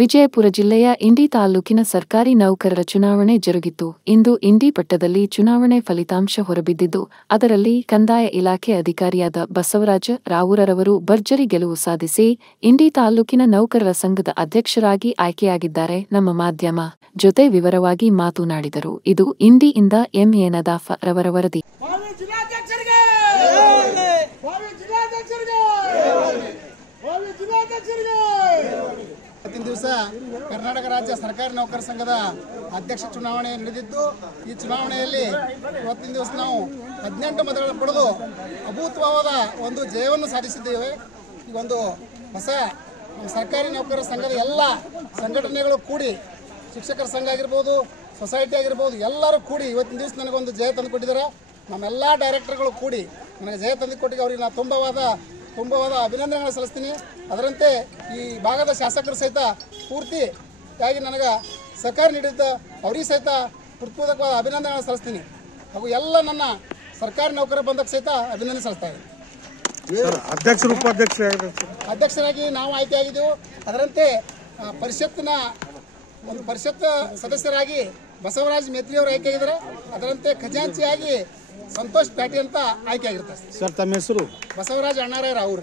ವಿಜಯಪುರ ಜಿಲ್ಲೆಯ ಇಂಡಿ ತಾಲೂಕಿನ ಸರ್ಕಾರಿ ನೌಕರರ ಚುನಾವಣೆ ಜರುಗಿತು. ಇಂದು ಇಂಡಿ ಪಟ್ಟಣದಲ್ಲಿ ಚುನಾವಣೆ ಫಲಿತಾಂಶ ಹೊರಬಿದ್ದಿದ್ದು, ಅದರಲ್ಲಿ ಕಂದಾಯ ಇಲಾಖೆ ಅಧಿಕಾರಿಯಾದ ಬಸವರಾಜ ರಾವುರರವರು ಭರ್ಜರಿ ಗೆಲುವು ಸಾಧಿಸಿ ಇಂಡಿ ತಾಲೂಕಿನ ನೌಕರರ ಸಂಘದ ಅಧ್ಯಕ್ಷರಾಗಿ ಆಯ್ಕೆಯಾಗಿದ್ದಾರೆ. ನಮ್ಮ ಮಾಧ್ಯಮ ಜೊತೆ ವಿವರವಾಗಿ ಮಾತನಾಡಿದರು. ಇದು ಇಂಡಿಯಿಂದ ಎಂಎ ನದಾಫ ರವರ ವರದಿ. ಇವತ್ತಿನ ದಿವಸ ಕರ್ನಾಟಕ ರಾಜ್ಯ ಸರ್ಕಾರಿ ನೌಕರ ಸಂಘದ ಅಧ್ಯಕ್ಷ ಚುನಾವಣೆ ನಡೆದಿದ್ದು, ಈ ಚುನಾವಣೆಯಲ್ಲಿ ಇವತ್ತಿನ ದಿವಸ ನಾವು 18 ಮತಗಳನ್ನು ಪಡೆದು ಅಭೂತವಾದ ಒಂದು ಜಯವನ್ನು ಸಾಧಿಸಿದ್ದೇವೆ. ಈ ಒಂದು ಹೊಸ ಸರ್ಕಾರಿ ನೌಕರರ ಸಂಘದ ಎಲ್ಲ ಸಂಘಟನೆಗಳು ಕೂಡಿ, ಶಿಕ್ಷಕರ ಸಂಘ ಆಗಿರ್ಬೋದು, ಸೊಸೈಟಿ ಆಗಿರ್ಬೋದು, ಎಲ್ಲರೂ ಕೂಡಿ ಇವತ್ತಿನ ದಿವಸ ನನಗೊಂದು ಜಯ ತಂದು ಕೊಟ್ಟಿದ್ದಾರೆ. ನಮ್ಮೆಲ್ಲ ಡೈರೆಕ್ಟರ್ಗಳು ಕೂಡಿ ನನಗೆ ಜಯ ತಂದು ಕೊಟ್ಟಿಗೆ ಅವರಿಗೆ ನಾನು ತುಂಬವಾದ ಅಭಿನಂದನೆಗಳನ್ನು ಸಲ್ಲಿಸ್ತೀನಿ. ಅದರಂತೆ ಈ ಭಾಗದ ಶಾಸಕರು ಸಹಿತ ಪೂರ್ತಿಯಾಗಿ ನನಗೆ ಸಹಕಾರ ನೀಡಿದ್ದ ಅವರಿಗೆ ಸಹಿತ ಹೃತ್ಪೂರ್ವಕವಾದ ಅಭಿನಂದನೆಗಳನ್ನು ಸಲ್ಲಿಸ್ತೀನಿ. ಹಾಗೂ ಎಲ್ಲ ನನ್ನ ಸರ್ಕಾರಿ ನೌಕರ ಬಂಧಕ್ಕೆ ಸಹಿತ ಅಭಿನಂದನೆ ಸಲ್ಲಿಸ್ತಾ ಇದ್ದೀನಿ. ಅಧ್ಯಕ್ಷರಾಗಿ ನಾವು ಆಯ್ಕೆಯಾಗಿದ್ದೆವು. ಅದರಂತೆ ಪರಿಷತ್ ಸದಸ್ಯರಾಗಿ ಬಸವರಾಜ್ ಮೇತ್ರಿ ಅವರು ಆಯ್ಕೆಯಾಗಿದ್ದಾರೆ. ಅದರಂತೆ ಖಜಾಂಚಿಯಾಗಿ ಸಂತೋಷ್ ಪ್ಯಾಟಿ ಅಂತ ಆಯ್ಕೆಯಾಗಿರ್ತಾರೆ. ಸರ್, ತಮ್ಮ ಹೆಸರು? ಬಸವರಾಜ್ ಅಣ್ಣಾರಾಯ್ ರಾವುರ್.